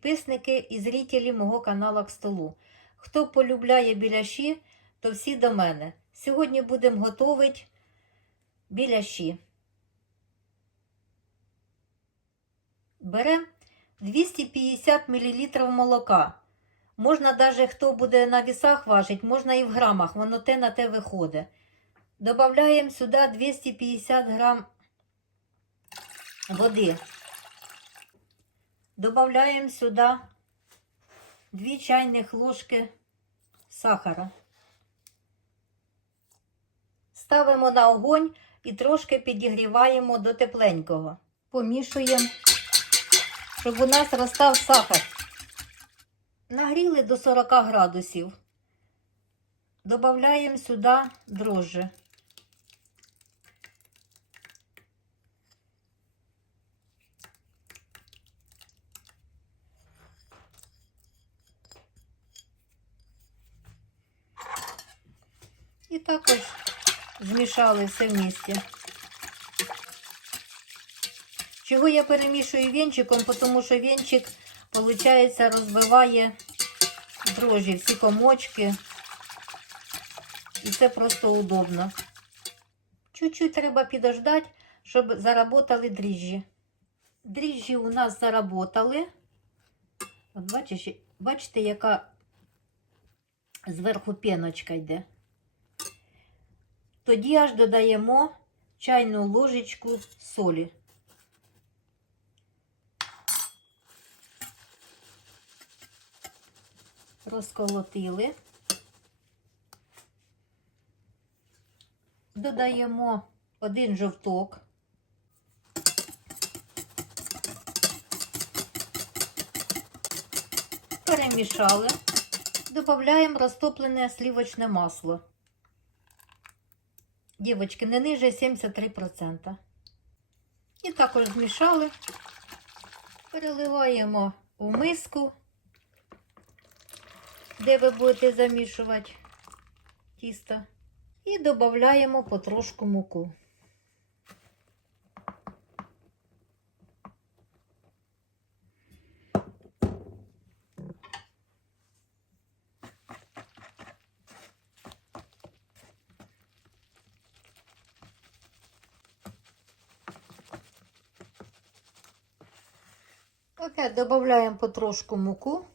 підписники і зрителі мого каналу к столу. Хто полюбляє біляші, то всі до мене. Сьогодні будемо готувати біляші. Беремо 250 мл молока. Можна навіть хто буде на вісах важить, можна і в грамах, воно те на те виходить. Добавляємо сюди 250 грам води. Добавляємо сюди 2 чайних ложки сахара. Ставимо на огонь і трошки підігріваємо до тепленького. Помішуємо, щоб у нас розстав сахар. Нагріли до 40 градусів. Добавляємо сюди дрожжі. І також змішали все в. Чого я перемішую вінчиком? Тому що вінчик, виходить, розбиває дрожжі, всі комочки. І це просто удобно. Чуть-чуть треба підождати, щоб заработали дріжджі. Дріжджі у нас заработали. От бачиш, бачите, яка зверху піночка йде. Тоді аж додаємо чайну ложечку солі. Розколотили. Додаємо один жовток. Перемішали. Додаємо розтоплене сливочне масло. Дівочки, не ниже 73%. І також змішали. Переливаємо у миску, де ви будете замішувати тісто. І додаємо потрошку муку. Опять додаємо потрошку муку.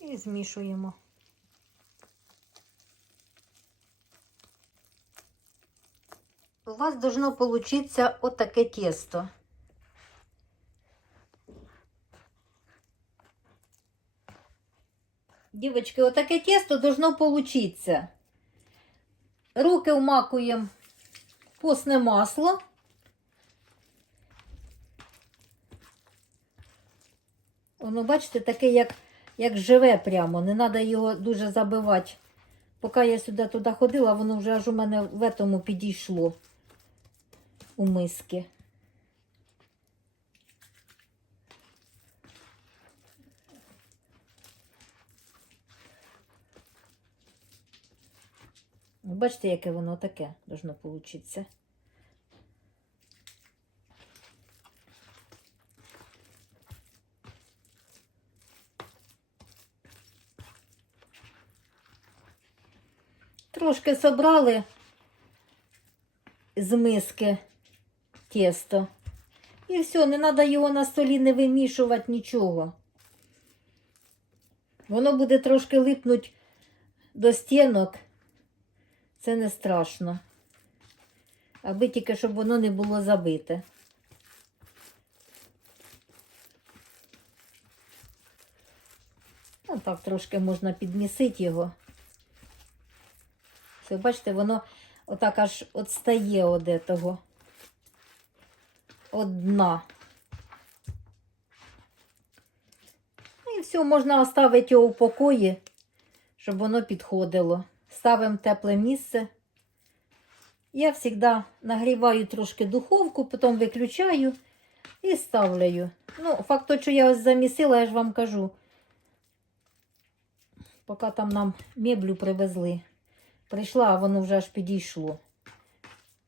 І змішуємо. У вас должно получиться отаке тісто. Дівочки, отаке тісто должно получиться. Руки вмакуємо постне масло. Воно, бачите, таке, як, як живе прямо. Не треба його дуже забивати. Поки я сюди туди ходила, воно вже аж у мене в этому підійшло у миски. Бачите, яке воно таке должно получитися. Трошки собрали з миски тісто. І все, не треба його на столі не вимішувати нічого. Воно буде трошки липнути до стінок. Це не страшно. Аби тільки, щоб воно не було забите. Ну, так трошки можна підмісити його. Все, бачите, воно отак аж отстає од того. От дна. Ну і все, можна оставити його у покої, щоб воно підходило. Ставимо тепле місце. Я завжди нагріваю трошки духовку, потім виключаю і ставляю. Ну, факт то, що я ось замісила, я ж вам кажу. Поки там нам меблю привезли. Прийшла, а воно вже аж підійшло.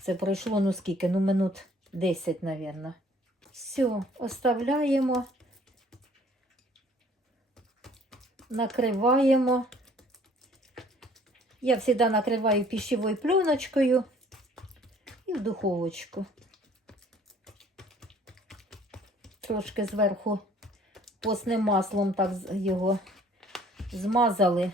Це пройшло, ну скільки? Ну, минут 10, мабуть. Все, оставляємо, накриваємо. Я завжди накриваю пищевою пленочкою і в духовочку. Трошки зверху постним маслом так його змазали.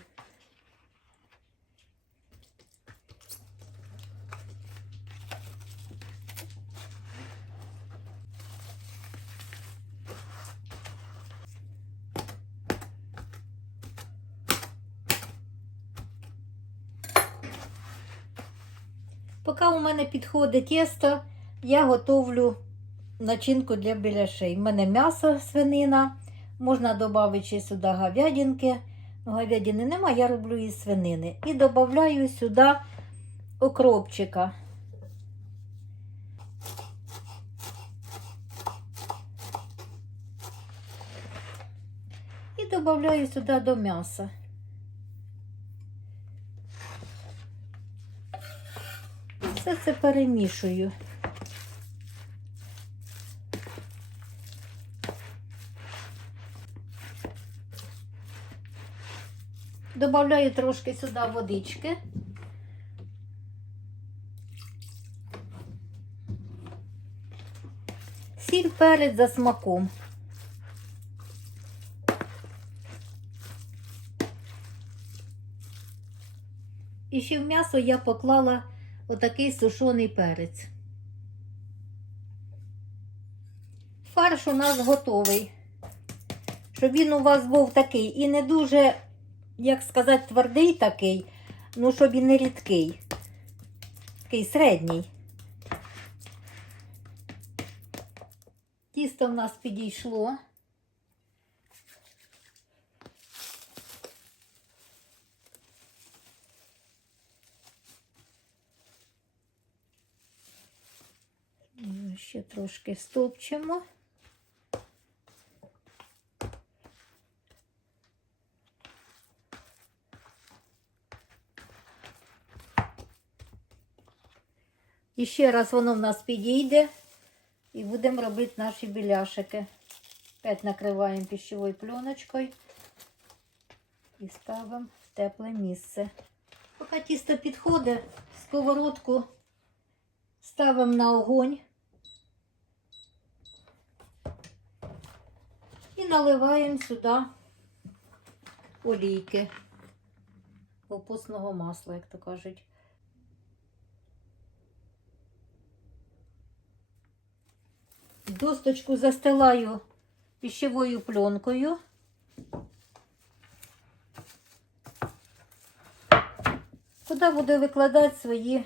Поки у мене підходить тісто, я готовлю начинку для біляшей. У мене м'ясо свинина, можна додати сюди говядинки. Ну, говядини нема, я роблю із свинини. І додаю сюди окропчика. І додаю сюди до м'яса. Все це перемішую. Добавляю трошки сюди водички. Сіль перець за смаком. І ще в м'ясо я поклала отакий сушений перець. Фарш у нас готовий. Щоб він у вас був такий і не дуже, як сказати, твердий такий, ну, щоб і не рідкий. Такий середній. Тісто в нас підійшло. Ну, Ще трошки стопчемо. І ще раз воно в нас підійде. І будемо робити наші біляшики. Опять накриваємо пищевою пленочкою і ставимо в тепле місце. Поки тісто підходить, сковородку ставимо на огонь наливаємо сюди олійки опусного масла, як то кажуть. Досточку застилаю пищевою пленкою. Куди буду викладати свої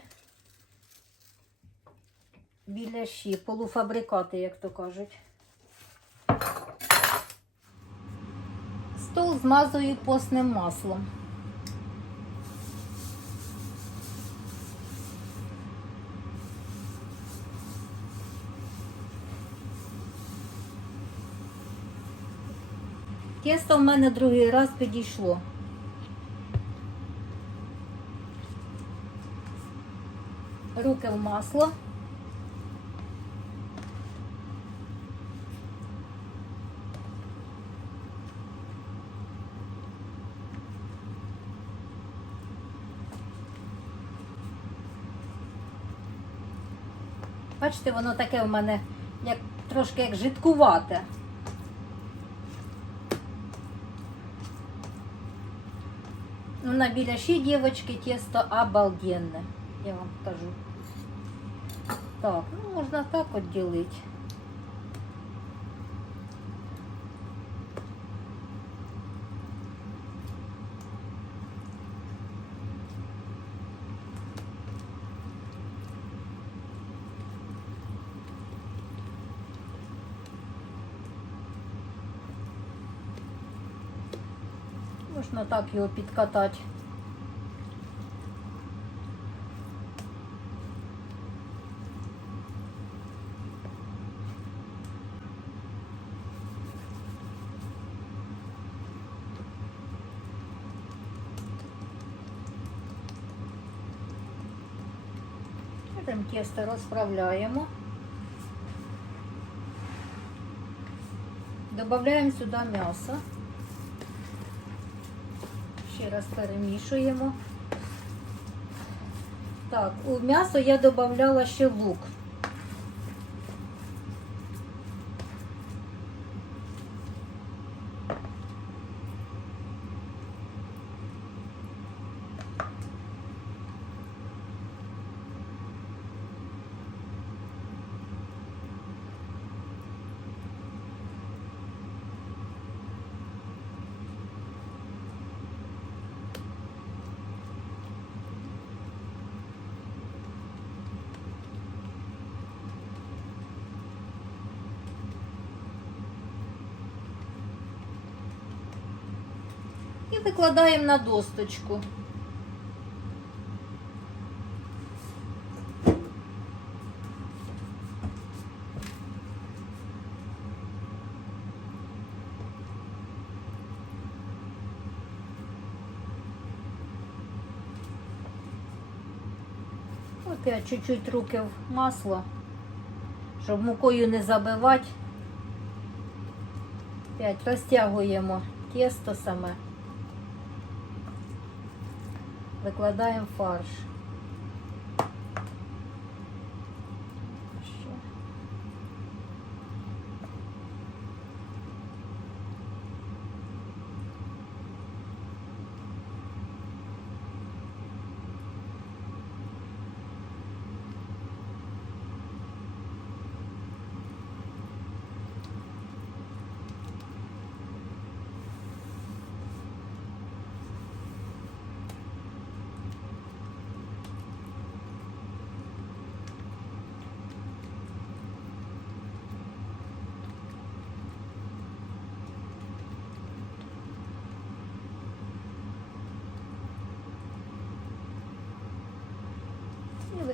біляші, полуфабрикати, як то кажуть. Змазую постним маслом. Тісто в мене другий раз підійшло. Руки в масло. Бачите, воно таке у мене як трошки як жидкувате. Ну, на біляші, дівочки, тісто обалденне, я вам покажу. Так, ну можна так от ділити. Можна так його підкатати. Смотрим, тісто розправляємо. Добавляємо сюди м'ясо. Ще раз перемішуємо. Так, у м'ясо я додавала ще лук. Викладаємо на досточку. Опять чуть-чуть руки в масло, щоб мукою не забивати. Опять розтягуємо тісто саме. Викладаємо фарш.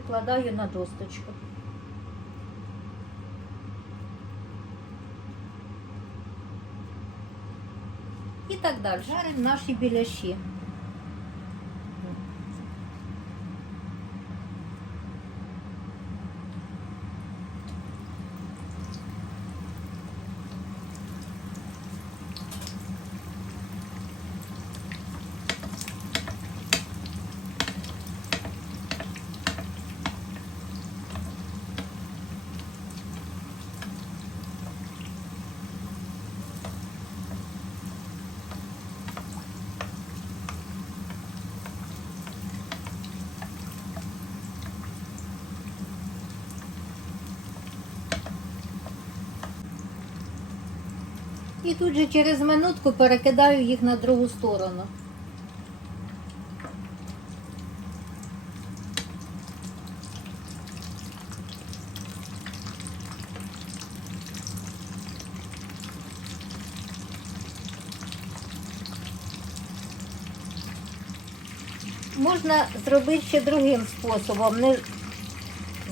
викладаю на досточку. І так далі. Жаримо наші біляші. І тут же через минутку перекидаю їх на другу сторону. Можна зробити ще другим способом, не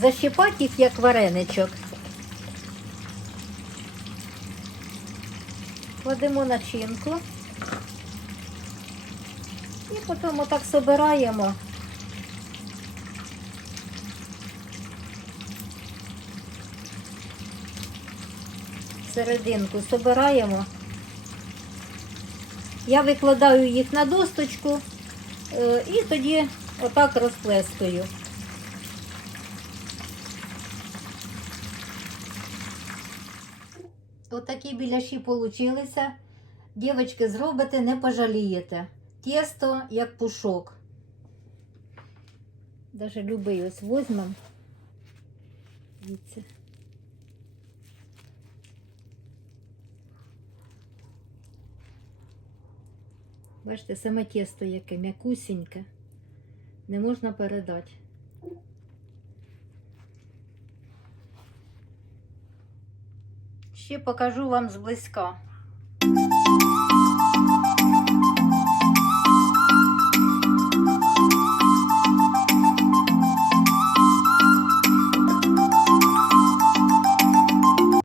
защипати їх як вареничок. Кладемо начинку і потім отак собираємо. Серединку собираємо. Я викладаю їх на досточку е, і тоді отак розплескую. Отакі біляші получилися. Дівочки, зробите, не пожалієте. Тісто як пушок. Даже любий ось візьмемо. Дивіться. Бачите, саме тісто яке м'якусіньке. Не можна передати. Ще покажу вам зблизька.